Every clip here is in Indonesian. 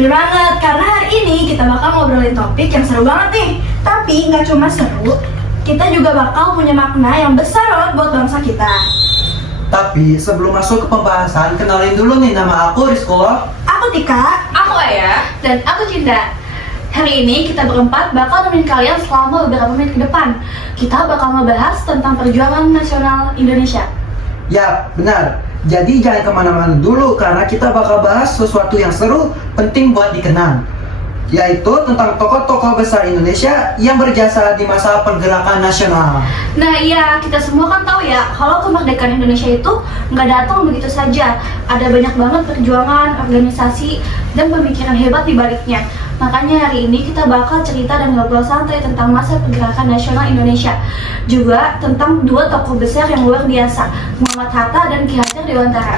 Bener banget, karena hari ini kita bakal ngobrolin topik yang seru banget nih. Tapi nggak cuma seru, kita juga bakal punya makna yang besar banget buat bangsa kita. Tapi sebelum masuk ke pembahasan, kenalin dulu nih, nama aku Rizko. Aku Tika. Aku Ayah. Dan aku Cinta. Hari ini kita berempat bakal nemenin kalian selama beberapa menit ke depan. Kita bakal ngebahas tentang perjuangan nasional Indonesia. Ya, benar. Jadi jangan kemana-mana dulu, karena kita bakal bahas sesuatu yang seru, penting buat dikenang, yaitu tentang tokoh-tokoh besar Indonesia yang berjasa di masa pergerakan nasional. Nah iya, kita semua kan tahu ya, kalau kemerdekaan Indonesia itu nggak datang begitu saja. Ada banyak banget perjuangan, organisasi, dan pemikiran hebat di baliknya. Makanya hari ini kita bakal cerita dan ngobrol santai tentang masa pergerakan nasional Indonesia. Juga tentang dua tokoh besar yang luar biasa, Muhammad Hatta dan Ki Hajar Dewantara.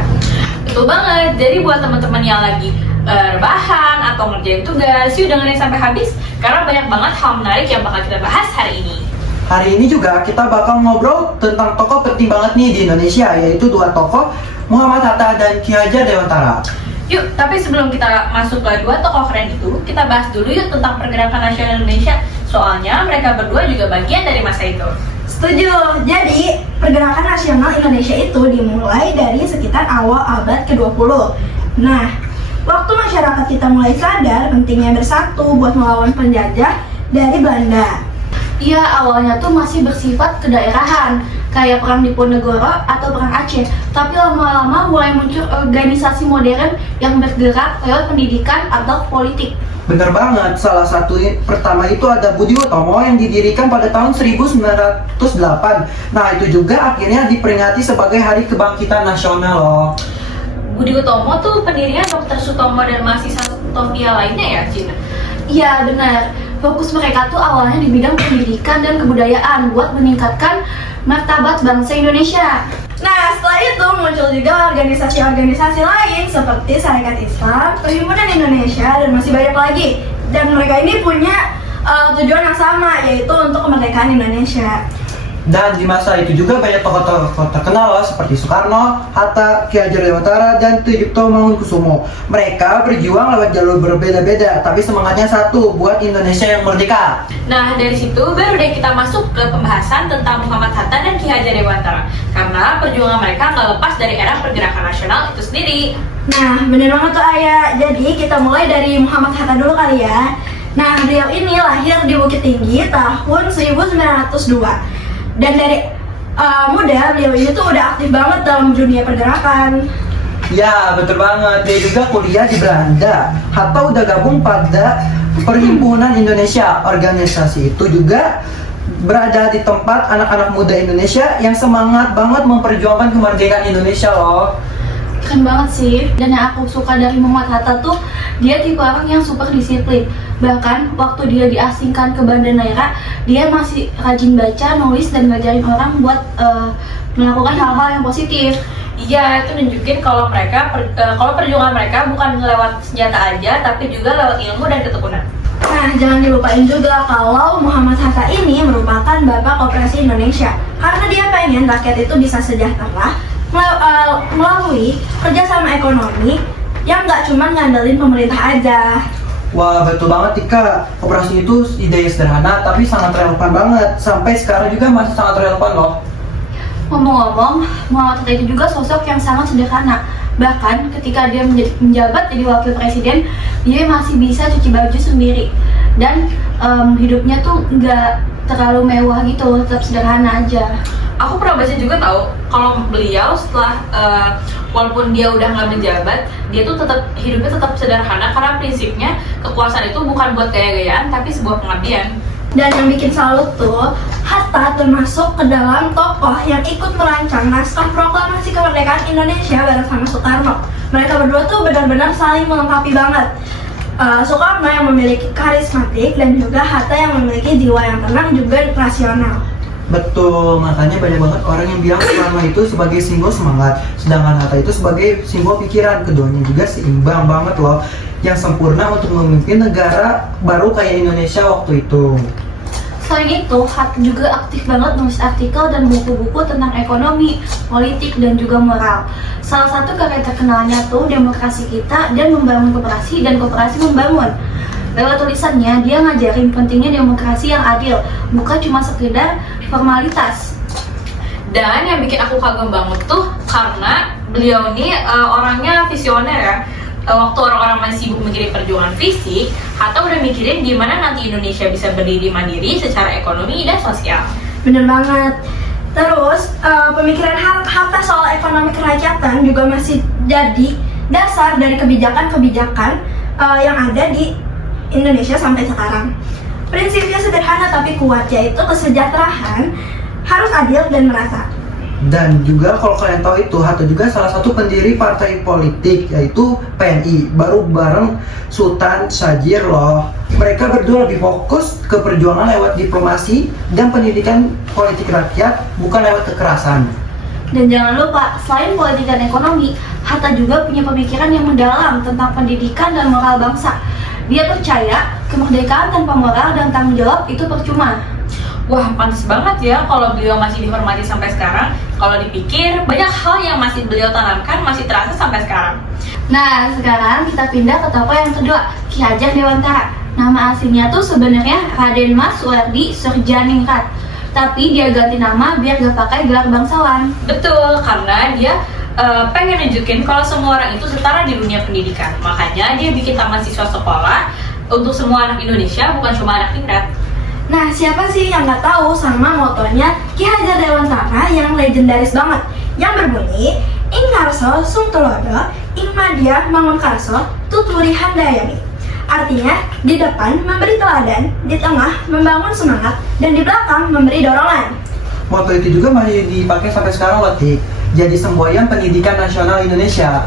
Betul banget, jadi buat teman-teman yang lagi rebahan atau ngerjain tugas, yuk dengerin sampai habis karena banyak banget hal menarik yang bakal kita bahas hari ini. Hari ini juga kita bakal ngobrol tentang tokoh penting banget nih di Indonesia, yaitu dua tokoh, Muhammad Hatta dan Ki Hajar Dewantara. Yuk, tapi sebelum kita masuk ke dua tokoh keren itu, kita bahas dulu yuk tentang pergerakan nasional Indonesia. Soalnya mereka berdua juga bagian dari masa itu. Setuju. Jadi, pergerakan nasional Indonesia itu dimulai dari sekitar awal abad ke-20. Nah, waktu masyarakat kita mulai sadar pentingnya bersatu buat melawan penjajah dari Belanda. Iya, awalnya tuh masih bersifat kedaerahan, kayak perang Diponegoro atau perang Aceh. Tapi lama-lama mulai muncul organisasi modern yang bergerak lewat pendidikan atau politik. Bener banget, salah satu pertama itu ada Budi Utomo yang didirikan pada tahun 1908. Nah, itu juga akhirnya diperingati sebagai Hari Kebangkitan Nasional loh. Budi Utomo tuh pendirinya Dr. Sutomo dan mahasiswa Tomia lainnya ya, Cina? Iya, benar. Fokus mereka tuh awalnya di bidang pendidikan dan kebudayaan buat meningkatkan martabat bangsa Indonesia. Nah, setelah itu muncul juga organisasi-organisasi lain seperti Sarekat Islam, Perhimpunan Indonesia, dan masih banyak lagi. Dan mereka ini punya tujuan yang sama, yaitu untuk kemerdekaan Indonesia. Dan di masa itu juga banyak tokoh-tokoh terkenal loh, seperti Soekarno, Hatta, Ki Hajar Dewantara, dan Trijipto Mangunkusumo. Mereka berjuang lewat jalur berbeda-beda, tapi semangatnya satu, buat Indonesia yang merdeka. Nah, dari situ baru deh kita masuk ke pembahasan tentang Muhammad Hatta dan Ki Hajar Dewantara. Karena perjuangan mereka nggak lepas dari era pergerakan nasional itu sendiri. Nah, bener banget tuh Ayah. Jadi kita mulai dari Muhammad Hatta dulu kali ya. Nah, beliau ini lahir di Bukit Tinggi tahun 1902. Dan dari muda, beliau ini tuh udah aktif banget dalam dunia pergerakan. Ya, betul banget. Dia juga kuliah di Belanda. Hatta udah gabung pada Perhimpunan Indonesia. Organisasi itu juga berada di tempat anak-anak muda Indonesia yang semangat banget memperjuangkan kemerdekaan Indonesia loh. Keren banget sih. Dan yang aku suka dari Muhammad Hatta tuh, dia tipe orang yang super disiplin. Bahkan waktu dia diasingkan ke Banda Neira, dia masih rajin baca, nulis, dan ngajarin orang buat melakukan hal-hal yang positif. Iya, itu nunjukin kalau kalau perjuangan mereka bukan lewat senjata aja, tapi juga lewat ilmu dan ketekunan. Nah, jangan dilupain juga kalau Muhammad Hatta ini merupakan Bapak Koperasi Indonesia. Karena dia pengen rakyat itu bisa sejahtera melalui kerjasama ekonomi yang nggak cuma ngandelin pemerintah aja. Wah, betul banget Tika. Koperasi itu ide sederhana tapi sangat relevan banget. Sampai sekarang juga masih sangat relevan loh. Ngomong-ngomong, Muhammad Hatta itu juga sosok yang sangat sederhana. Bahkan ketika dia menjabat jadi wakil presiden, dia masih bisa cuci baju sendiri. Dan hidupnya tuh nggak terlalu mewah gitu, tetap sederhana aja. Aku pernah baca juga tahu kalau beliau setelah walaupun dia udah nggak menjabat, dia tuh hidupnya tetap sederhana karena prinsipnya kekuasaan itu bukan buat gaya-gayaan tapi sebuah pengabdian. Dan yang bikin salut tuh, Hatta termasuk ke dalam tokoh yang ikut merancang naskah proklamasi kemerdekaan Indonesia bareng sama Soekarno. Mereka berdua tuh benar-benar saling melengkapi banget. Soekarno yang memiliki karismatik dan juga Hatta yang memiliki jiwa yang tenang juga rasional. Betul, makanya banyak banget orang yang bilang Soekarno itu sebagai simbol semangat, sedangkan Hatta itu sebagai simbol pikiran. Keduanya juga seimbang banget loh, yang sempurna untuk memimpin negara baru kayak Indonesia waktu itu. Selain itu, Hatta juga aktif banget nulis artikel dan buku-buku tentang ekonomi, politik, dan juga moral. Salah satu karya terkenalnya tuh Demokrasi Kita dan Membangun Koperasi dan Koperasi Membangun. Lewat tulisannya, dia ngajarin pentingnya demokrasi yang adil, bukan cuma sekedar formalitas. Dan yang bikin aku kagum banget tuh karena beliau ini orangnya visioner ya. Waktu orang-orang masih sibuk mikirin perjuangan fisik, Hatta udah mikirin gimana nanti Indonesia bisa berdiri mandiri secara ekonomi dan sosial. Bener banget. Terus pemikiran Hatta soal ekonomi kerakyatan juga masih jadi dasar dari kebijakan-kebijakan yang ada di Indonesia sampai sekarang. Prinsipnya sederhana tapi kuat, yaitu kesejahteraan harus adil dan merata. Dan juga kalau kalian tahu itu, Hatta juga salah satu pendiri partai politik yaitu PNI, baru bareng Sultan Syahrir loh. Mereka berdua lebih fokus ke perjuangan lewat diplomasi dan pendidikan politik rakyat, bukan lewat kekerasan. Dan jangan lupa, selain politik dan ekonomi, Hatta juga punya pemikiran yang mendalam tentang pendidikan dan moral bangsa. Dia percaya kemerdekaan tanpa moral dan tanggung jawab itu percuma. Wah, pantas banget ya kalau beliau masih dihormati sampai sekarang. Kalau dipikir, banyak hal yang masih beliau tanamkan masih terasa sampai sekarang. Nah, sekarang kita pindah ke tokoh yang kedua, Ki Hajar Dewantara. Nama aslinya tuh sebenarnya Raden Mas Suwardi Surjaningrat. Tapi dia ganti nama biar gak pakai gelar bangsawan. Betul, karena dia pengen nunjukin kalau semua orang itu setara di dunia pendidikan. Makanya dia bikin taman siswa sekolah untuk semua anak Indonesia, bukan cuma anak tingkat. Nah, siapa sih yang nggak tahu sama motonya Ki Hajar Dewantara yang legendaris banget, yang berbunyi Ing Karso Sung Tulodo, Ing Madya Mangunkarso Tuturi Handayani. Artinya, di depan memberi teladan, di tengah membangun semangat, dan di belakang memberi dorongan. Moto itu juga masih dipakai sampai sekarang loh, Tik. Jadi semboyan pendidikan nasional Indonesia.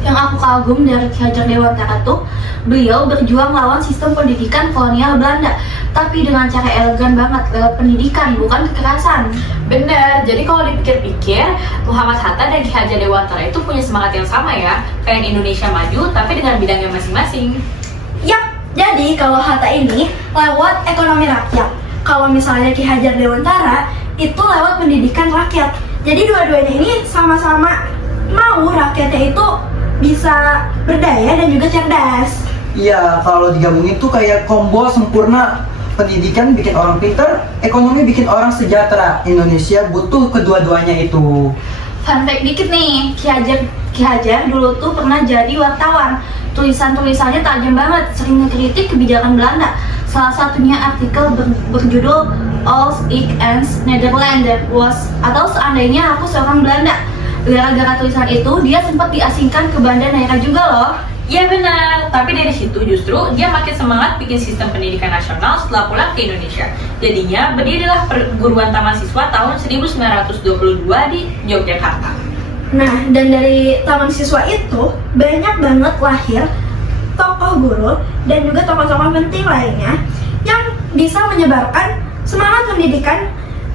Yang aku kagum dari Ki Hajar Dewantara tuh, beliau berjuang lawan sistem pendidikan kolonial Belanda, tapi dengan cara elegan banget, lewat pendidikan, bukan kekerasan. Bener, jadi kalau dipikir-pikir, Muhammad Hatta dan Ki Hajar Dewantara itu punya semangat yang sama ya, pengen Indonesia maju tapi dengan bidangnya masing-masing. Yap, jadi kalau Hatta ini lewat ekonomi rakyat, kalau misalnya Ki Hajar Dewantara itu lewat pendidikan rakyat. Jadi dua-duanya ini sama-sama mau rakyatnya itu bisa berdaya dan juga cerdas. Iya, kalau digabungin tuh kayak combo sempurna. Pendidikan bikin orang pintar, ekonomi bikin orang sejahtera. Indonesia butuh kedua-duanya itu. Fun fact dikit nih, Ki Hajar dulu tuh pernah jadi wartawan. Tulisan-tulisannya tajam banget, sering ngekritik kebijakan Belanda. Salah satunya artikel berjudul Als ik eens Nederlander was, atau seandainya aku seorang Belanda. Gara-gara tulisan itu, dia sempat diasingkan ke Banda Neira juga loh. Iya benar, tapi dari situ justru dia makin semangat bikin sistem pendidikan nasional setelah pulang ke Indonesia. Jadinya berdirilah perguruan taman siswa tahun 1922 di Yogyakarta. Nah, dan dari taman siswa itu banyak banget lahir tokoh guru dan juga tokoh-tokoh penting lainnya yang bisa menyebarkan semangat pendidikan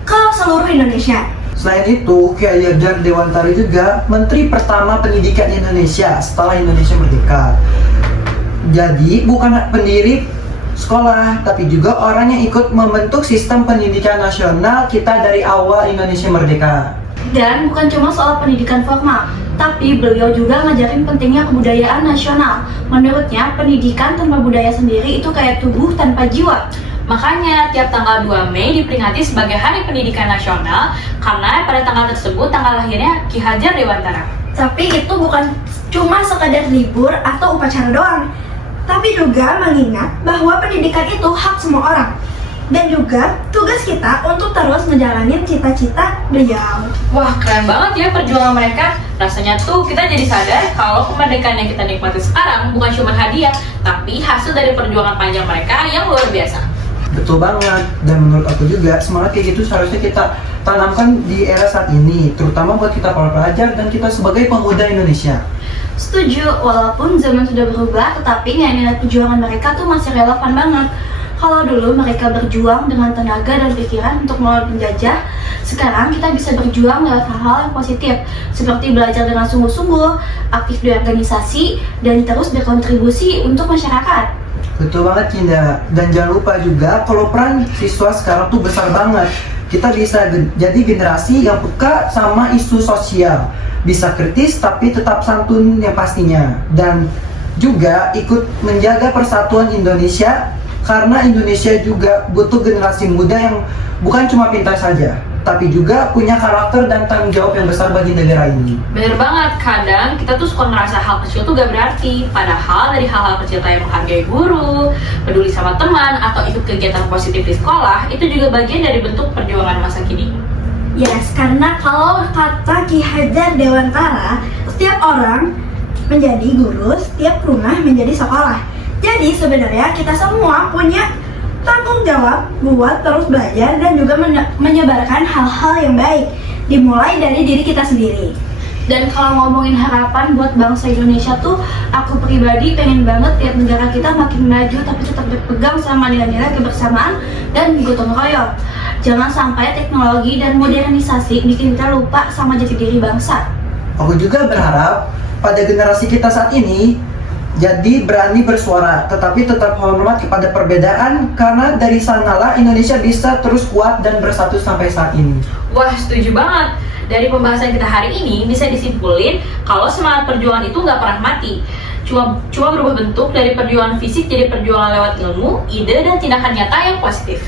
ke seluruh Indonesia. Selain itu, Ki Hajar Dewantara juga Menteri Pertama Pendidikan Indonesia setelah Indonesia merdeka. Jadi, bukan pendiri sekolah, tapi juga orang yang ikut membentuk sistem pendidikan nasional kita dari awal Indonesia merdeka. Dan bukan cuma soal pendidikan formal, tapi beliau juga ngajarin pentingnya kebudayaan nasional. Menurutnya, pendidikan tanpa budaya sendiri itu kayak tubuh tanpa jiwa. Makanya tiap tanggal 2 Mei diperingati sebagai Hari Pendidikan Nasional karena pada tanggal tersebut tanggal lahirnya Ki Hajar Dewantara. Tapi itu bukan cuma sekadar libur atau upacara doang, tapi juga mengingat bahwa pendidikan itu hak semua orang. Dan juga tugas kita untuk terus ngejalanin cita-cita beliau. Wah, keren banget ya perjuangan mereka. Rasanya tuh kita jadi sadar kalau kemerdekaan yang kita nikmati sekarang bukan cuma hadiah, tapi hasil dari perjuangan panjang mereka yang luar biasa. Betul banget, dan menurut aku juga semangat kayak gitu seharusnya kita tanamkan di era saat ini, terutama buat kita para pelajar dan kita sebagai pemuda Indonesia. Setuju, walaupun zaman sudah berubah, tetapi nilai-nilai perjuangan mereka tuh masih relevan banget. Kalau dulu mereka berjuang dengan tenaga dan pikiran untuk melawan penjajah, sekarang kita bisa berjuang lewat hal-hal yang positif, seperti belajar dengan sungguh-sungguh, aktif di organisasi, dan terus berkontribusi untuk masyarakat. Betul banget Cinda. Dan jangan lupa juga kalau peran siswa sekarang tuh besar banget. Kita bisa jadi generasi yang peka sama isu sosial, bisa kritis tapi tetap santun yang pastinya, dan juga ikut menjaga persatuan Indonesia, karena Indonesia juga butuh generasi muda yang bukan cuma pintar saja, tapi juga punya karakter dan tanggung jawab yang besar bagi negara ini. Bener banget, kadang kita tuh suka ngerasa hal kecil tuh gak berarti. Padahal dari hal-hal kecil kayak menghargai guru, peduli sama teman, atau ikut kegiatan positif di sekolah, itu juga bagian dari bentuk perjuangan masa kini. Yes, karena kalau kata Ki Hajar Dewantara, setiap orang menjadi guru, setiap rumah menjadi sekolah. Jadi sebenarnya kita semua punya tanggung jawab buat terus belajar dan juga menyebarkan hal-hal yang baik, dimulai dari diri kita sendiri. Dan kalau ngomongin harapan buat bangsa Indonesia tuh, aku pribadi pengen banget lihat negara kita makin maju tapi tetap berpegang sama nilai-nilai kebersamaan dan gotong royong. Jangan sampai teknologi dan modernisasi bikin kita lupa sama jati diri bangsa. Aku juga berharap pada generasi kita saat ini jadi berani bersuara, tetapi tetap hormat kepada perbedaan, karena dari sanalah Indonesia bisa terus kuat dan bersatu sampai saat ini. Wah, setuju banget. Dari pembahasan kita hari ini bisa disimpulin kalau semangat perjuangan itu nggak pernah mati. Cuma berubah bentuk dari perjuangan fisik jadi perjuangan lewat ilmu, ide, dan tindakan nyata yang positif.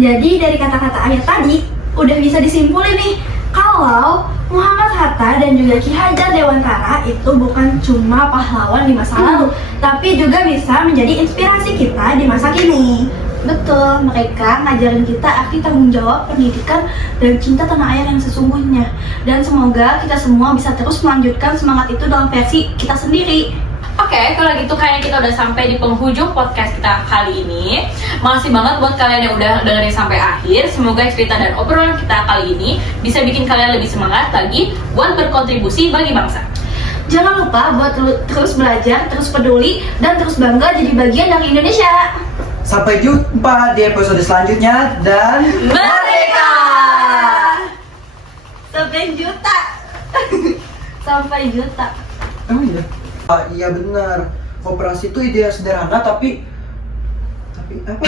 Jadi dari kata-kata ayat tadi udah bisa disimpulin nih kalau Muhammad Hatta dan juga Ki Hajar Dewantara itu bukan cuma pahlawan di masa lalu, tapi juga bisa menjadi inspirasi kita di masa kini. Betul, mereka ngajarin kita arti tanggung jawab, pendidikan, dan cinta tanah air yang sesungguhnya. Dan semoga kita semua bisa terus melanjutkan semangat itu dalam versi kita sendiri. Oke, kalau gitu kayaknya kita udah sampai di penghujung podcast kita kali ini. Makasih banget buat kalian yang udah dengerin sampai akhir. Semoga cerita dan obrolan kita kali ini bisa bikin kalian lebih semangat lagi buat berkontribusi bagi bangsa. Jangan lupa buat terus belajar, terus peduli, dan terus bangga jadi bagian dari Indonesia. Sampai jumpa di episode selanjutnya, dan Merdeka! Sampai juta. Sampai juta. Emang iya? Ah, iya benar. Koperasi itu ide yang sederhana tapi apa?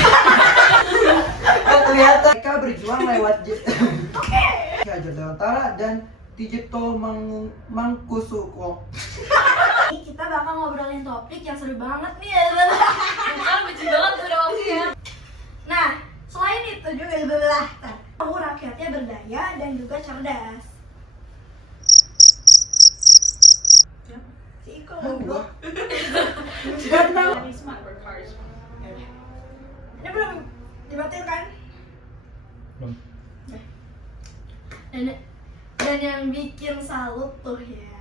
Ternyata mereka berjuang lewat Ki Hajar Dewantara dan Tijipto Mangkusuko. Ini kita bakal ngobrolin topik yang seru banget nih. Bukan, benci banget udah waktunya. Nah, selain itu juga tahu rakyatnya berdaya dan juga cerdas. Si Iko goblok. Very smart, work hard. Ini belum dibatin kan? Belum. Dan yang bikin salut tuh ya.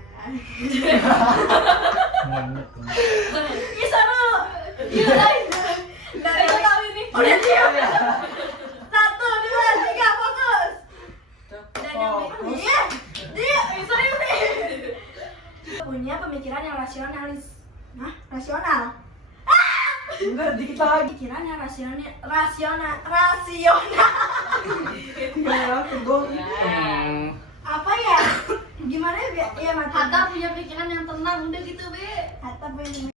Ini seru. Gila itu. Dan aku tahu ini. Udah diam. 1, 2, 3, fokus. Dan yang bikin dia serius nih. Punya pemikiran yang rasionalis. Nah, rasional. Enggak, dikit lagi. Pikiran yang rasional. Kayak aku dong. Apa ya? Gimana ya? Ya mati. Hatta punya pikiran yang tenang, udah gitu, Be. Hatta punya